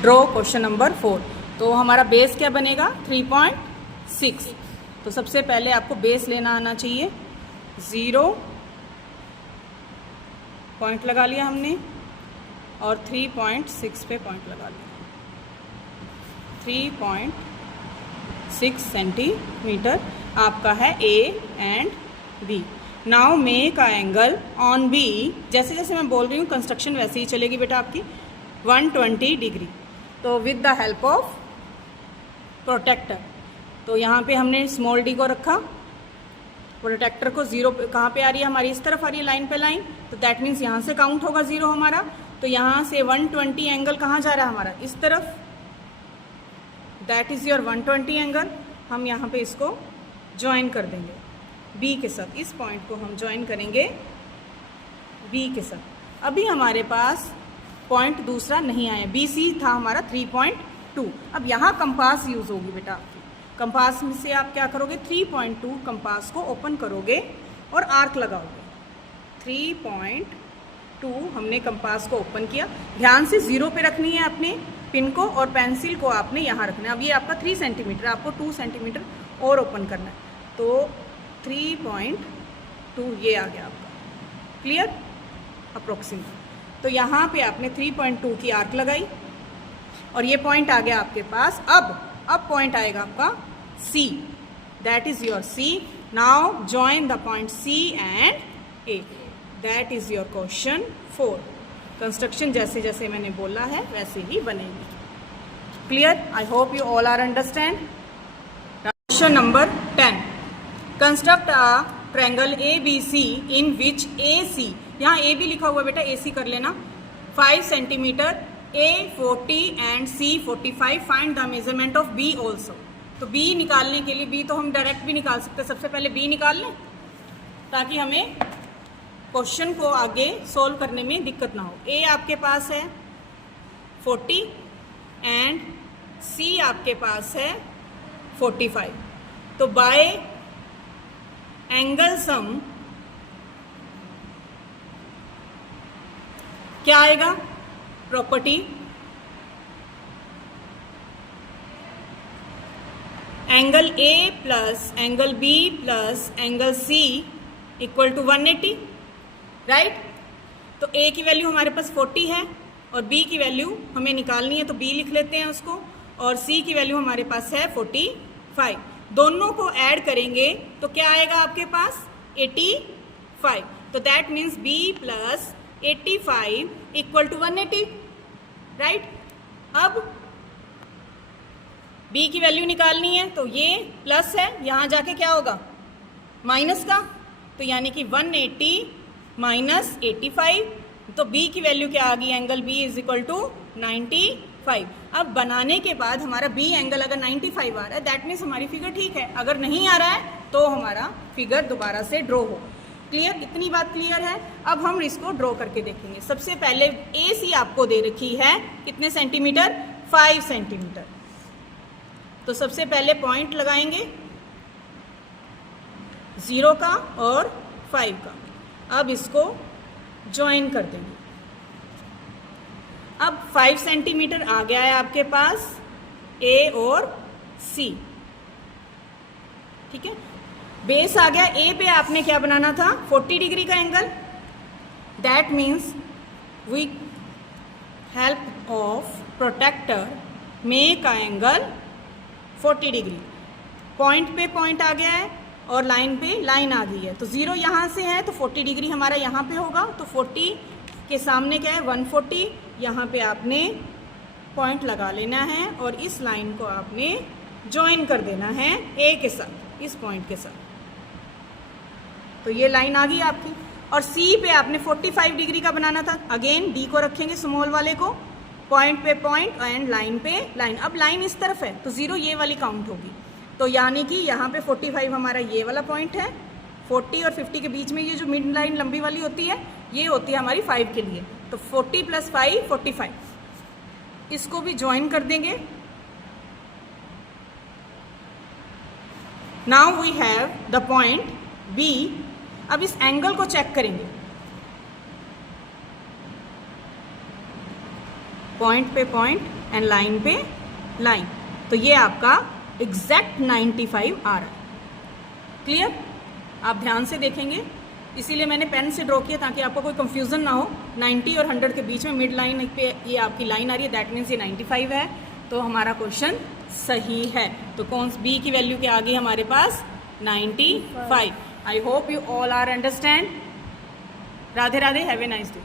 Draw question number 4। तो हमारा base क्या बनेगा 3.6। तो सबसे पहले आपको बेस लेना आना चाहिए। 0 पॉइंट लगा लिया हमने और 3.6 पे पॉइंट लगा लिया। 3.6 सेंटीमीटर आपका है A and B. Now make a angle on B. जैसे जैसे मैं बोल रही हूँ कंस्ट्रक्शन वैसे ही चलेगी बेटा आपकी 120 डिग्री। तो with the help of protractor. तो यहाँ पे हमने स्मॉल डी को रखा, प्रोटेक्टर को 0 कहाँ पे आ रही है हमारी, इस तरफ आ रही है लाइन पे लाइन। तो दैट मीन्स यहाँ से काउंट होगा 0 हमारा। तो यहाँ से 120 एंगल कहाँ जा रहा है हमारा, इस तरफ। That is your 120 angle. हम यहाँ पे इसको ज्वाइन कर देंगे बी के साथ। इस पॉइंट को हम ज्वाइन करेंगे बी के साथ। अभी हमारे पास पॉइंट दूसरा नहीं आया, बी सी था हमारा 3.2। अब यहाँ कंपास यूज़ होगी बेटा आपकी। कंपास में से आप क्या करोगे, 3.2 कंपास को ओपन करोगे और आर्क लगाओगे। 3.2 हमने कंपास को ओपन किया। ध्यान से 0 पे रखनी है अपने पिन को और पेंसिल को आपने यहाँ रखना है। अब ये आपका 3 सेंटीमीटर, आपको 2 सेंटीमीटर और ओपन करना है। तो 3.2 ये आ गया आपका, क्लियर अप्रोक्सीमेट। तो यहाँ पे आपने 3.2 की आर्क लगाई और ये पॉइंट आ गया आपके पास। अब पॉइंट आएगा आपका C, that is your C। Now join the point C and A, that is your question 4। Construction जैसे जैसे मैंने बोला है वैसे ही बनेगी। Clear? I hope you all are understand. Question number 10, construct a triangle ABC in which AC, यहाँ A भी लिखा हुआ बेटा, AC कर लेना, 5 centimetre, A 40 and C 45। Find the measurement of B also. तो B निकालने के लिए, B तो हम डायरेक्ट भी निकाल सकते हैं। सबसे पहले B निकाल लें ताकि हमें क्वेश्चन को आगे सोल्व करने में दिक्कत ना हो। A आपके पास है 40 एंड C आपके पास है 45। तो बाय एंगल सम क्या आएगा, property angle A plus angle B plus angle C equal to 180, right. तो A की वैल्यू हमारे पास 40 है और B की वैल्यू हमें निकालनी है, तो B लिख लेते हैं उसको, और C की वैल्यू हमारे पास है 45। दोनों को ऐड करेंगे तो क्या आएगा आपके पास 85। तो that means B plus 85 equal to 180, right. अब B की वैल्यू निकालनी है, तो ये प्लस है, यहाँ जाके क्या होगा माइनस का। तो यानी कि 180 माइनस 85। तो B की वैल्यू क्या आ गई, angle B is equal to 95। अब बनाने के बाद हमारा B एंगल अगर 95 आ रहा है, दैट मीन्स हमारी फिगर ठीक है। अगर नहीं आ रहा है तो हमारा फिगर दोबारा से ड्रॉ हो। क्लियर? इतनी बात क्लियर है। अब हम इसको ड्रॉ करके देखेंगे। सबसे पहले AC आपको दे रखी है कितने सेंटीमीटर, 5 सेंटीमीटर। तो सबसे पहले पॉइंट लगाएंगे 0 का और 5 का। अब इसको ज्वाइन कर देंगे। अब 5 सेंटीमीटर आ गया है आपके पास A और C, ठीक है। बेस आ गया। A पे आपने क्या बनाना था, 40 डिग्री का angle. That means with help of protractor make a angle 40 degree. Point पे पॉइंट आ गया है और लाइन पे लाइन आ गई है। तो 0 यहाँ से है तो 40 डिग्री हमारा यहाँ पे होगा। तो 40 के सामने क्या है 140। यहाँ पे आपने पॉइंट लगा लेना है और इस लाइन को आपने ज्वाइन कर देना है A के साथ, इस पॉइंट के साथ। तो ये लाइन आ गई आपकी। और C पे आपने 45 डिग्री का बनाना था। अगेन D को रखेंगे स्मॉल वाले को, पॉइंट पे पॉइंट एंड लाइन पे लाइन। अब लाइन इस तरफ है तो 0 ये वाली काउंट होगी। तो यानी कि यहाँ पे 45 हमारा ये वाला पॉइंट है। 40 और 50 के बीच में ये जो मिड लाइन लंबी वाली होती है, ये होती है हमारी 5 के लिए। तो 40 प्लस 5 45। इसको भी ज्वाइन कर देंगे। Now we have the point B। अब इस एंगल को चेक करेंगे। पॉइंट पे पॉइंट एंड लाइन पे लाइन, तो ये आपका एग्जैक्ट 95 आ रहा है। क्लियर? आप ध्यान से देखेंगे, इसीलिए मैंने पेन से ड्रॉ किया ताकि आपको कोई कंफ्यूजन ना हो। 90 और 100 के बीच में मिड लाइन पे ये आपकी लाइन आ रही है, दैट मीन्स ये 95 है, तो हमारा क्वेश्चन सही है। तो कौन बी की वैल्यू क्या आ गई हमारे पास? 95। I hope you all are understand. Radhe Radhe, have a nice day.